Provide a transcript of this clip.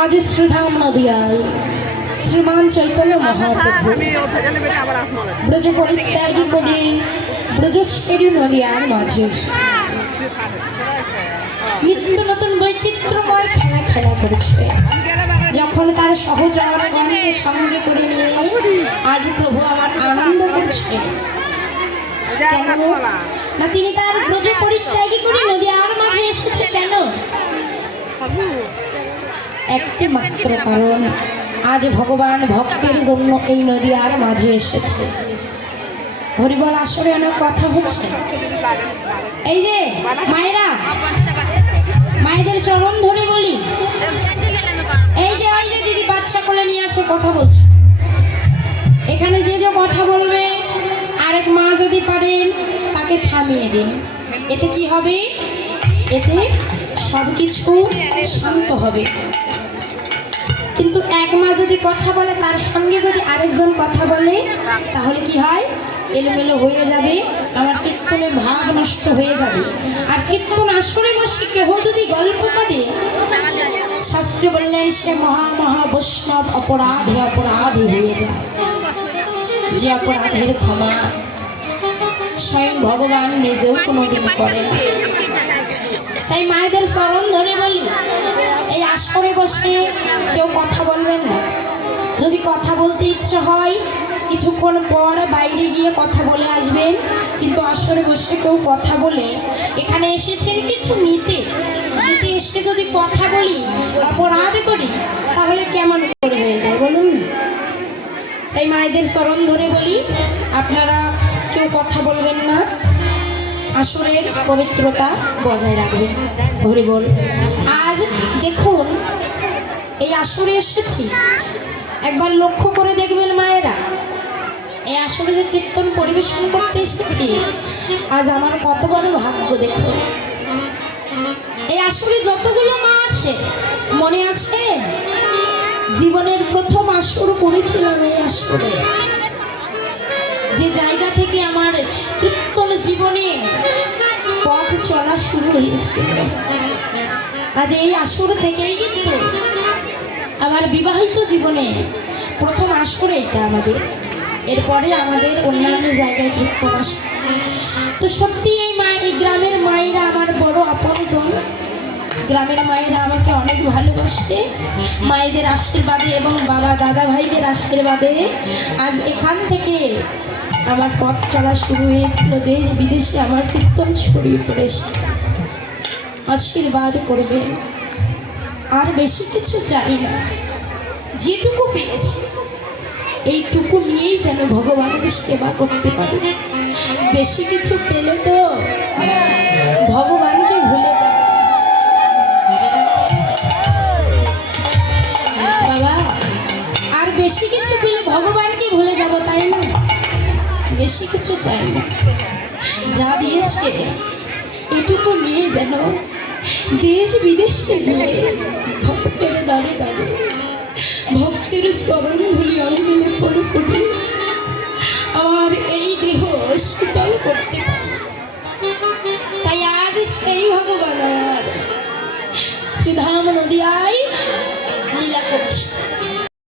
आज श्रीधाम नदियाय श्रीमान चैतन्य महाप्रभु ब्रज परित्यागी करे ब्रज ছেড়ে নদিয়ার মাঝে নিত্য নতুন বৈচিত্র্যময় খেলা খেলা করছে। যখন তার সহচরগণকে সঙ্গে করে নিয়ে আজ প্রভু আমার আনন্দ করছে, কেন না তিনি তার ব্রজ পরিত্যাগী করে নদিয়ার মাঝে এসেছে। কেন? একটি মাত্র কারণ, আজ ভগবান ভক্তের জন্য এই নদিয়ার মাঝে এসেছে। হরিবল আসরে অনেক কথা হচ্ছে। এই যে মায়েরা, মায়েদের চরণ ধরে বলি, এই যে দিদি বাচ্চা কোলে নিয়ে আছে কথা বলছে, এখানে যে যে কথা বলবে আরেক মা যদি পারেন তাকে থামিয়ে দিন। এতে কি হবে? এতে সবকিছু শান্ত হবে। কিন্তু এক মা যদি কথা বলে তার সঙ্গে যদি আরেকজন কথা বলে তাহলে কি হয়? এলোমেলো হয়ে যাবে, আমার কীর্তনের ভাব নষ্ট হয়ে যাবে। আর কীর্তন আসরে বসে কেহ যদি গল্প করে, শাস্ত্রে বললেন সে মহা বৈষ্ণব অপরাধে অপরাধী হয়ে যায়। যে অপরাধের ক্ষমা স্বয়ং ভগবান নিজেও কোনোদিন করে না। তাই মায়েদের চরণ ধরে বলি, এই আসরে বসে কেউ কথা বলবেন না। যদি কথা বলতে ইচ্ছে হয় কিছুক্ষণ পর বাইরে গিয়ে কথা বলে আসবেন, কিন্তু আসরে বসে কেউ কথা বলে, এখানে এসেছেন কিছু নিতে এসে যদি কথা বলি অপরাধ করি তাহলে কেমন করে হয়ে যায় বলুন? তাই মায়েদের চরণ ধরে বলি, আপনারা কেউ কথা বলবেন না, আসরের পবিত্রতা বজায় রাখবেন। হরি বল। আজ দেখুন এই আসরে এসেছি, একবার লক্ষ্য করে দেখবেন মায়েরা, এই আসরে যে কীর্তন পরিবেশন করতে এসেছি, আজ আমার কত বড় ভাগ্য। দেখুন এই আসরে যতগুলো মা আছে, মনে আছে জীবনের প্রথম আসর করেছিলাম এই আসরে, যে জায়গা থেকে আমার কীর্তন জীবনে পথ চলা শুরু হয়েছিল। আজ এই আসর থেকেই কিন্তু আমার বিবাহিত জীবনে প্রথম আসরে এটা আমাদের। এরপরে আমাদের অন্যান্য জায়গায় কীর্তন আসে। তো সত্যি এই গ্রামের মায়েরা আমার বড় আপনজন। গ্রামের মায়েরা আমাকে অনেক ভালোবাসে। মায়েদের আশীর্বাদে এবং বাবা দাদা ভাইদের আশীর্বাদে আজ এখান থেকে আমার পথ চলা শুরু হয়েছিল। দেশ বিদেশে আমার কীর্তন ছড়িয়ে পড়েছে। আশীর্বাদ করবেন, আর বেশি কিছু চাই না। যেটুকু পেয়েছি এইটুকু নিয়েই যেন ভগবানের সেবা করতে পারি। বেশি কিছু পেলে তো ভগবানকে ভুলে যাব। বাবা, আর বেশি কিছু পেলে ভগবানকে ভুলে যাব, তাই না? বেশি কিছু চাই না, যা দিয়েছে এটুকু নিয়ে যেন দেশ বিদেশে গিয়ে ভক্তের দাঁড়ে দাঁড়ে ভক্তের চরণ ধুলি অঙ্গলে পড়ে পড়ে আমার এই দেহ শীতল করতে পারে। তাই আজ সেই ভগবান শ্রীধাম নদিয়ায় লীলা করছে।